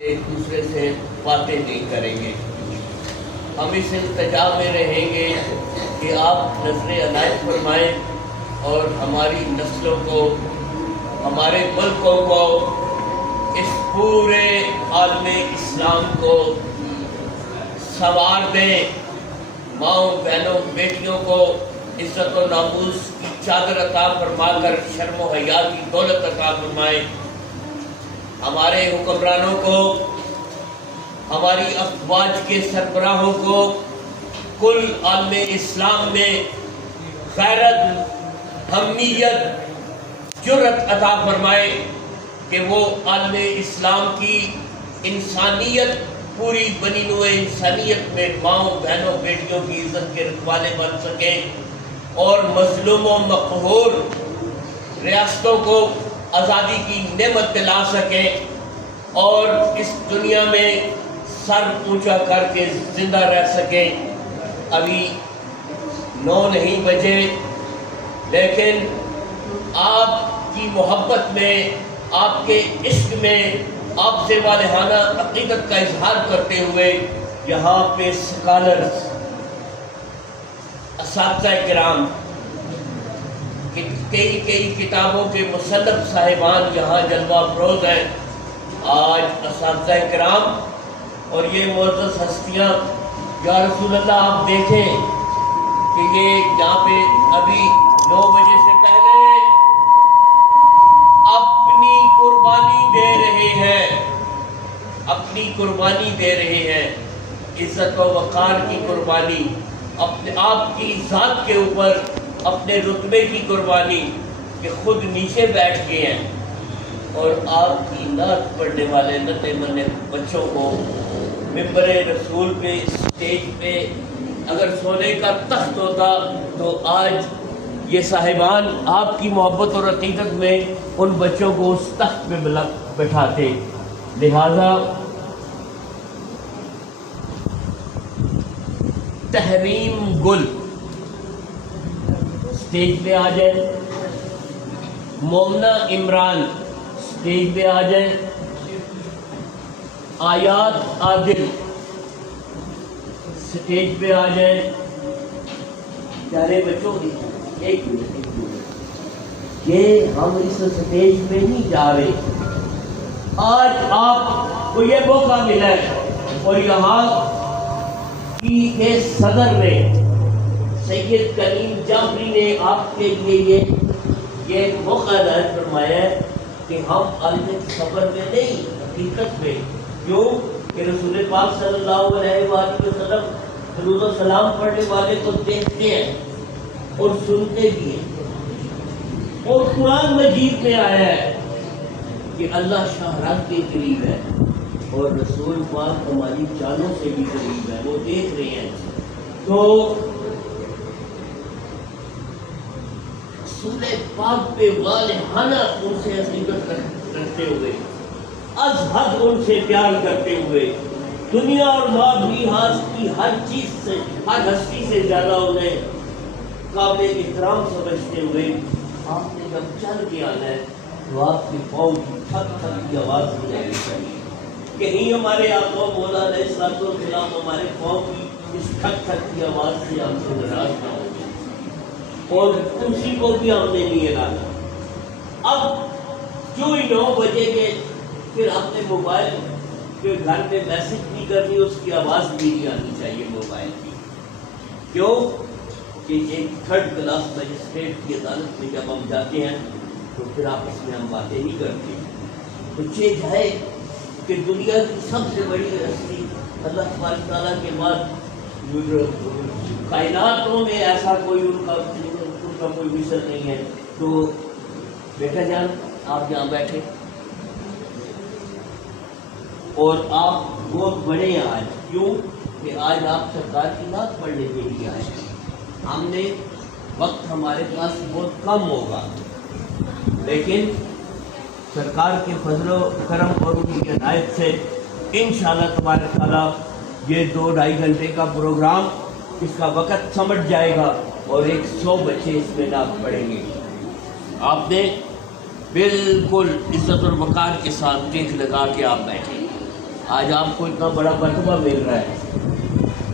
ایک دوسرے سے باتیں نہیں کریں گے. ہم اس التجا میں رہیں گے کہ آپ نظر عنایت فرمائیں اور ہماری نسلوں کو، ہمارے ملکوں کو، اس پورے عالم اسلام کو سنوار دیں. ماؤں بہنوں بیٹیوں کو عزت و ناموس کی چادر عطا فرما کر شرم و حیا کی دولت عطا فرمائیں. ہمارے حکمرانوں کو، ہماری افواج کے سربراہوں کو کل عالم اسلام میں غیرت، حمیت، جرأت عطا فرمائے کہ وہ عالم اسلام کی انسانیت، پوری بنی نوع انسانیت میں ماؤں بہنوں بیٹیوں کی عزت کے رکھوالے بن سکیں اور مظلوم و مقہور ریاستوں کو آزادی کی نعمت دلا سکیں اور اس دنیا میں سر اونچا کر کے زندہ رہ سکیں. ابھی 9 نہیں بجے، لیکن آپ کی محبت میں، آپ کے عشق میں، آپ سے والہانہ عقیدت کا اظہار کرتے ہوئے یہاں پہ اسکالرز، اساتذہ کرام، کئی کتابوں کے مصنف صاحبان یہاں جلوہ افروز ہیں. آج اساتذہ کرام اور یہ معزز ہستیاں، یا رسول اللہ آپ دیکھیں کہ یہ یہاں پہ ابھی 9 بجے سے پہلے اپنی قربانی دے رہے ہیں، اپنی قربانی دے رہے ہیں، عزت و وقار کی قربانی، اپنے آپ کی ذات کے اوپر اپنے رتبے کی قربانی، کہ خود نیچے بیٹھ گئے ہیں اور آپ کی نعت پڑھنے والے ننھے منھے بچوں کو ممبر رسول پہ، اسٹیج پہ اگر سونے کا تخت ہوتا تو آج یہ صاحبان آپ کی محبت اور عقیدت میں ان بچوں کو اس تخت پہ بٹھاتے. لہذا تحریم گل اسٹیج پہ آ جائیں، مومنہ عمران اسٹیج پہ آ جائیں، آیات عادل اسٹیج پہ آ جائیں. پیارے بچوں، ایک منٹ، یہ ہم اس اسٹیج پہ نہیں جا رہے. آج آپ کو یہ موقع ملا ہے اور یہاں کی صدر نے، سید کریم جعفری نے آپ کے لیے یہ موقع عنایت فرمایا ہے کہ ہم عالم صبر میں نہیں، حقیقت میں، کیوں کہ رسول پاک صلی اللہ علیہ وآلہ وسلم درود و سلام پڑھنے والے کو دیکھتے ہیں اور سنتے بھی ہیں، اور قرآن مجید میں آیا ہے کہ اللہ شاہراہ کے قریب ہے اور رسول پاک ہماری جانوں سے بھی قریب ہے، وہ دیکھ رہے ہیں. تو سورہ پاک پہ والہانہ ان سے عقیدت کرتے ہوئے، از حد ان سے پیار کرتے ہوئے، دنیا اور مادیات کی ہر چیز سے، ہر ہستی سے زیادہ انہیں قابل احترام سمجھتے ہوئے آپ نے جب چل کے آنا ہے تو آپ کے پاؤں کی تھک تھک کی آواز سنانی چاہیے. کہیں ہمارے آقا مولا علیہ الصلوۃ والسلام ہمارے پاؤں کی اس تھک تھک کی آواز سے ہم سے ناراض نہ ہو اور اسی کو بھی ہم نے نہیں لانا. اب جو ہی 9 بجے کے پھر اپنے موبائل کے گھر پہ میسج بھی کرنی، اس کی آواز بھی نہیں آنی چاہیے موبائل کی. کیوں کہ ایک 3rd کلاس مجسٹریٹ کی عدالت میں جب ہم جاتے ہیں تو پھر آپس میں ہم باتیں نہیں کرتے. تو چیز ہے کہ دنیا کی سب سے بڑی ہستی اللہ تبارک تعالیٰ کے بعد کائناتوں میں ایسا کوئی ان کا کوئی مثل نہیں ہے. تو بیٹا جان، آپ یہاں بیٹھے اور آپ بہت بڑے ہیں آج، کیوں کہ آج آپ سرکار کی نعت پڑھنے کے لیے آئے ہیں. ہم نے وقت ہمارے پاس بہت کم ہوگا، لیکن سرکار کے فضل و کرم اور ان کی عنایت سے انشاءاللہ تبارک تعالیٰ یہ 2-2.5 گھنٹے کا پروگرام، اس کا وقت سمجھ جائے گا اور 100 بچے اس میں نعت پڑھیں گے. آپ نے بالکل عزت اور وقار کے ساتھ ٹیک لگا کے آپ بیٹھے. آج آپ کو اتنا بڑا مرتبہ مل رہا ہے.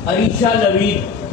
عریشہ نوید